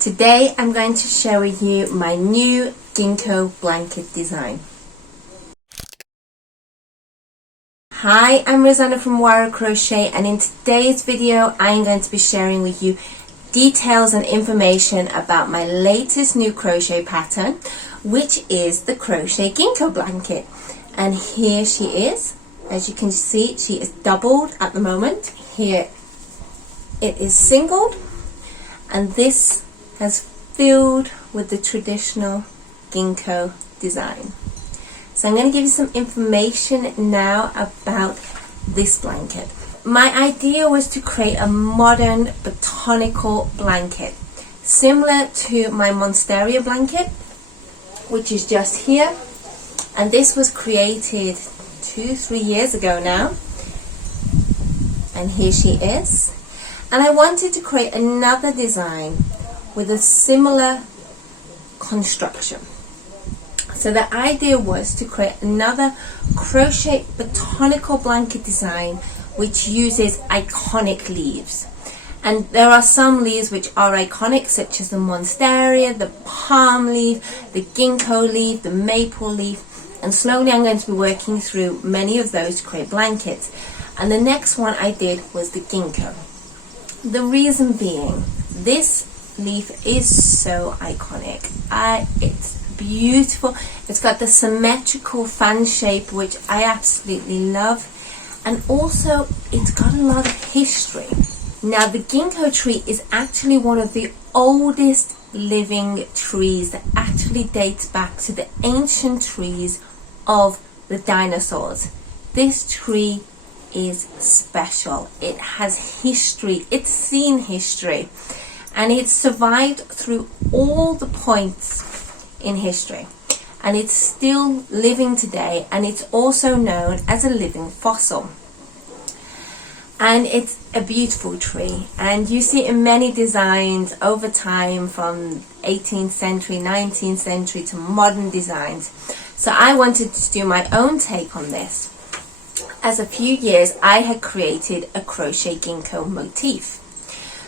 Today I'm going to share with you my new Ginkgo blanket design. Hi, I'm Roseanna from Moara Crochet, and in today's video I'm going to be sharing with you details and information about my latest new crochet pattern, which is the Crochet Ginkgo blanket. And here she is. As you can see, she is doubled at the moment. Here it is singled, and this has filled with the traditional Ginkgo design. So I'm going to give you some information now about this blanket. My idea was to create a modern botanical blanket, similar to my Monstera blanket, which is just here. And this was created 2-3 years ago now. And here she is. And I wanted to create another design with a similar construction. So the idea was to create another crochet botanical blanket design which uses iconic leaves. And there are some leaves which are iconic, such as the Monstera, the palm leaf, the ginkgo leaf, the maple leaf, and slowly I'm going to be working through many of those to create blankets. And the next one I did was the ginkgo. The reason being, this leaf is so iconic. It's beautiful. It's got the symmetrical fan shape, which I absolutely love, and also it's got a lot of history. Now the ginkgo tree is actually one of the oldest living trees that actually dates back to the ancient trees of the dinosaurs. This tree is special. It has history. It's seen history, and it's survived through all the points in history, and it's still living today, and it's also known as a living fossil. And it's a beautiful tree, and you see it in many designs over time, from 18th century, 19th century to modern designs. So I wanted to do my own take on this, as a few years I had created a crochet ginkgo motif.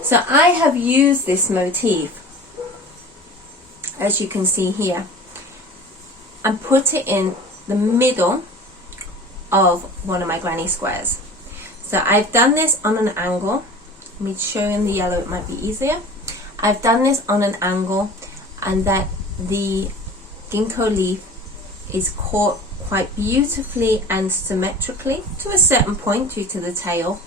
So I have used this motif, as you can see here, and put it in the middle of one of my granny squares. So I've done this on an angle. Let me show you in the yellow, it might be easier. I've done this on an angle, and that the ginkgo leaf is caught quite beautifully and symmetrically to a certain point due to the tail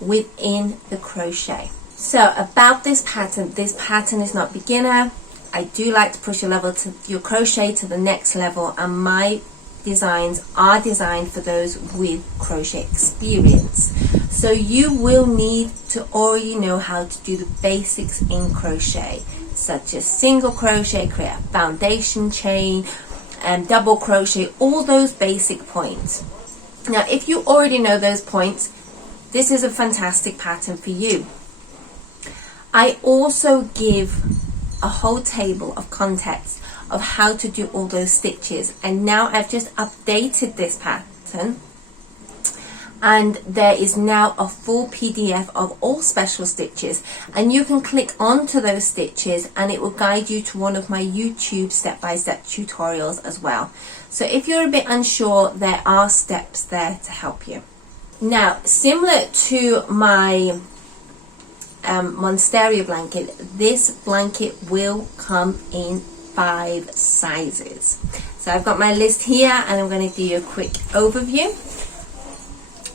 within the crochet. So about this pattern is not beginner. I do like to push your crochet to the next level, and my designs are designed for those with crochet experience. So you will need to already know how to do the basics in crochet, such as single crochet, create a foundation chain, and double crochet, all those basic points. Now if you already know those points, this is a fantastic pattern for you. I also give a whole table of context of how to do all those stitches, and now I've just updated this pattern, and there is now a full PDF of all special stitches, and you can click onto those stitches and it will guide you to one of my YouTube step-by-step tutorials as well. So if you're a bit unsure, there are steps there to help you. Now, similar to my Monstera blanket, this blanket will come in 5 sizes. So I've got my list here, and I'm going to do you a quick overview.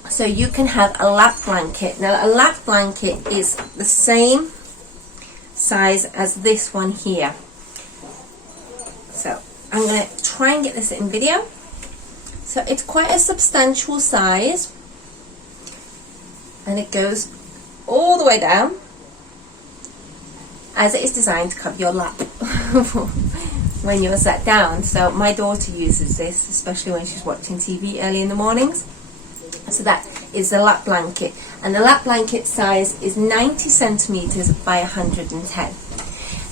So you can have a lap blanket. Now a lap blanket is the same size as this one here. So I'm going to try and get this in video. So it's quite a substantial size, and it goes all the way down, as it is designed to cover your lap when you're sat down. So my daughter uses this, especially when she's watching TV early in the mornings. So that is the lap blanket, and the lap blanket size is 90 centimeters by 110.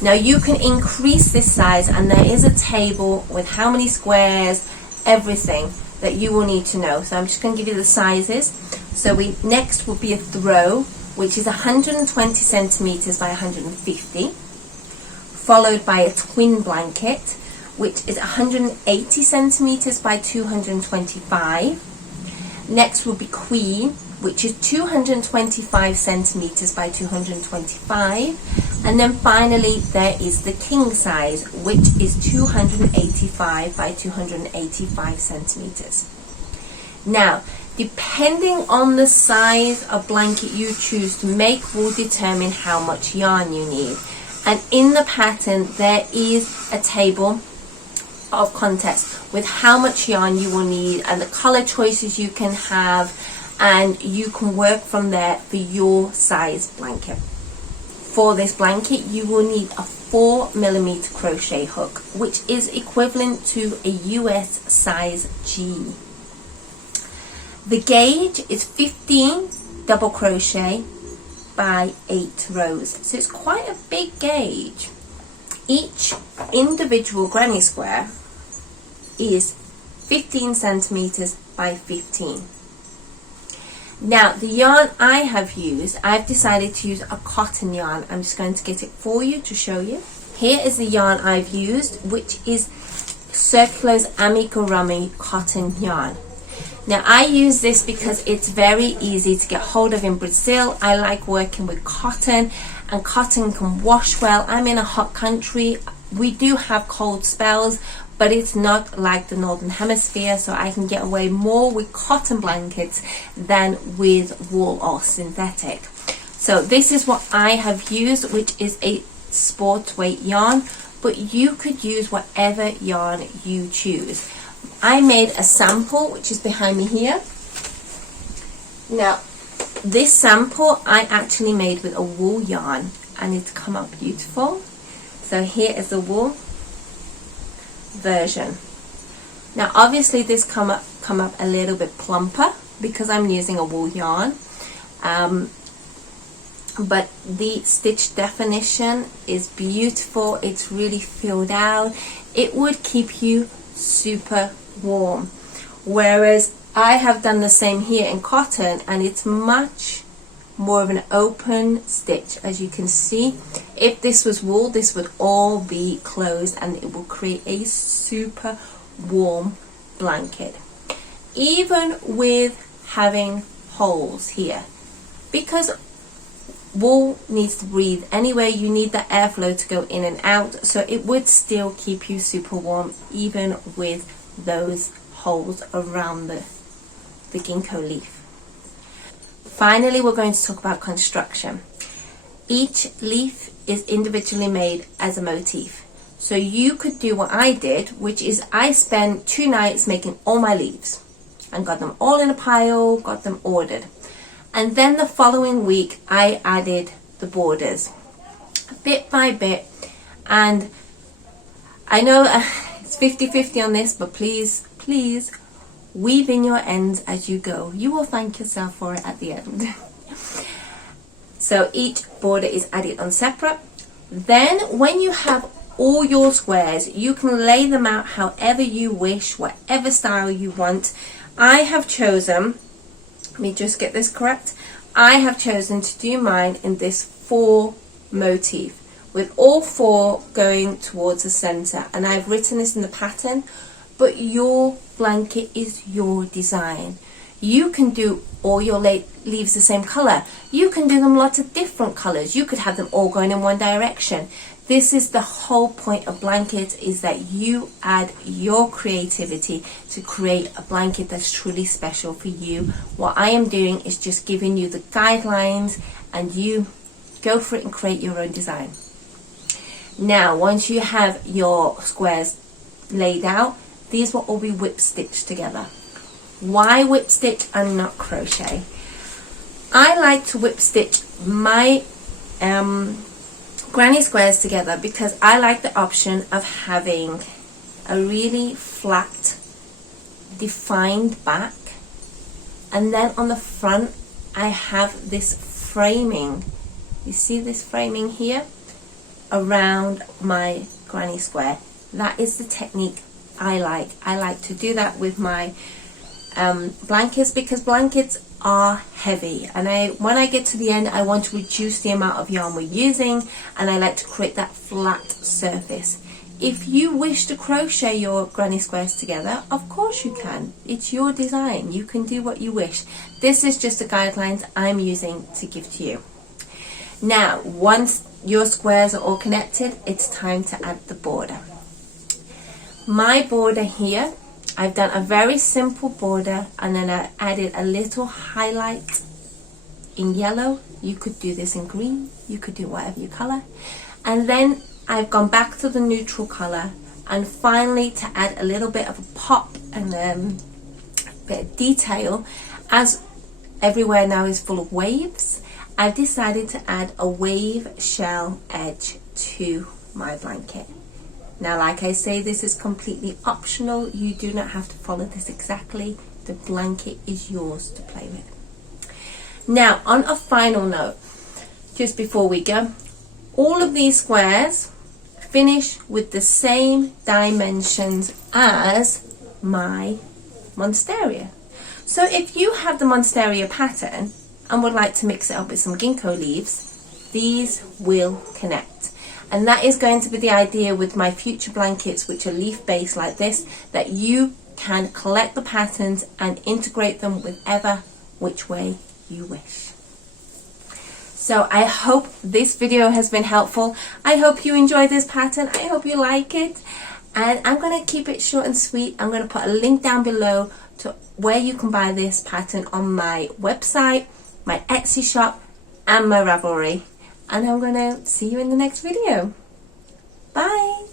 Now you can increase this size, and there is a table with how many squares, everything that you will need to know. So I'm just going to give you the sizes. So next will be a throw, which is 120 centimeters by 150. followed by a twin blanket, which is 180 centimeters by 225. Next will be queen, which is 225 centimeters by 225. And then finally there is the king size, which is 285 by 285 centimeters. Now, depending on the size of blanket you choose to make will determine how much yarn you need. And in the pattern there is a table of contents with how much yarn you will need and the color choices you can have, and you can work from there for your size blanket. For this blanket you will need a 4mm crochet hook, which is equivalent to a US size G. The gauge is 15 double crochet by 8 rows, so it's quite a big gauge. Each individual granny square is 15 centimeters by 15. Now the yarn I have used, I've decided to use a cotton yarn. I'm just going to get it for you to show you. Here is the yarn I've used, which is Circular's Amigurumi cotton yarn. Now I use this because it's very easy to get hold of in Brazil. I like working with cotton, and cotton can wash well. I'm in a hot country. We do have cold spells, but it's not like the Northern Hemisphere, so I can get away more with cotton blankets than with wool or synthetic. So this is what I have used, which is a sport weight yarn, but you could use whatever yarn you choose. I made a sample, which is behind me here. Now, this sample I actually made with a wool yarn, and it's come out beautiful. So here is the wool version. Now obviously this come up a little bit plumper because I'm using a wool yarn, but the stitch definition is beautiful. It's really filled out. It would keep you super warm, whereas I have done the same here in cotton, and it's much more of an open stitch. As you can see, if this was wool, this would all be closed and it will create a super warm blanket, even with having holes here, because wool needs to breathe anyway. You need the airflow to go in and out, so it would still keep you super warm even with those holes around the ginkgo leaf. Finally, we're going to talk about construction. Each leaf is individually made as a motif. So you could do what I did, which is I spent 2 nights making all my leaves and got them all in a pile, got them ordered. And then the following week I added the borders bit by bit. And I know it's 50-50 on this, but please weave in your ends as you go. You will thank yourself for it at the end. So each border is added on separate. Then when you have all your squares, you can lay them out however you wish, whatever style you want. I have chosen, let me just get this correct, I have chosen to do mine in this 4 motif, with all 4 going towards the center. And I've written this in the pattern, but your blanket is your design. You can do all your leaves the same color. You can do them lots of different colors. You could have them all going in one direction. This is the whole point of blankets, is that you add your creativity to create a blanket that's truly special for you. What I am doing is just giving you the guidelines, and you go for it and create your own design. Now, once you have your squares laid out, these will all be whip stitched together. Why whip stitch and not crochet? I like to whip stitch my granny squares together because I like the option of having a really flat, defined back, and then on the front I have this framing. You see this framing here around my granny square. That is the technique I like. I like to do that with my blankets, because blankets are heavy, and when I get to the end I want to reduce the amount of yarn we're using, and I like to create that flat surface. If you wish to crochet your granny squares together, of course you can. It's your design. You can do what you wish. This is just the guidelines I'm using to give to you. Now, once your squares are all connected, it's time to add the border. My border here, I've done a very simple border, and then I added a little highlight in yellow. You could do this in green, you could do whatever your color. And then I've gone back to the neutral color, and finally, to add a little bit of a pop and a bit of detail, as everywhere now is full of waves, I've decided to add a wave shell edge to my blanket. Now, like I say, this is completely optional. You do not have to follow this exactly. The blanket is yours to play with. Now, on a final note, just before we go, all of these squares finish with the same dimensions as my monstera. So if you have the monstera pattern and would like to mix it up with some ginkgo leaves, these will connect. And that is going to be the idea with my future blankets, which are leaf based like this, that you can collect the patterns and integrate them whichever which way you wish. So I hope this video has been helpful. I hope you enjoy this pattern. I hope you like it. And I'm going to keep it short and sweet. I'm going to put a link down below to where you can buy this pattern on my website, my Etsy shop, and my Ravelry. And I'm going to see you in the next video. Bye!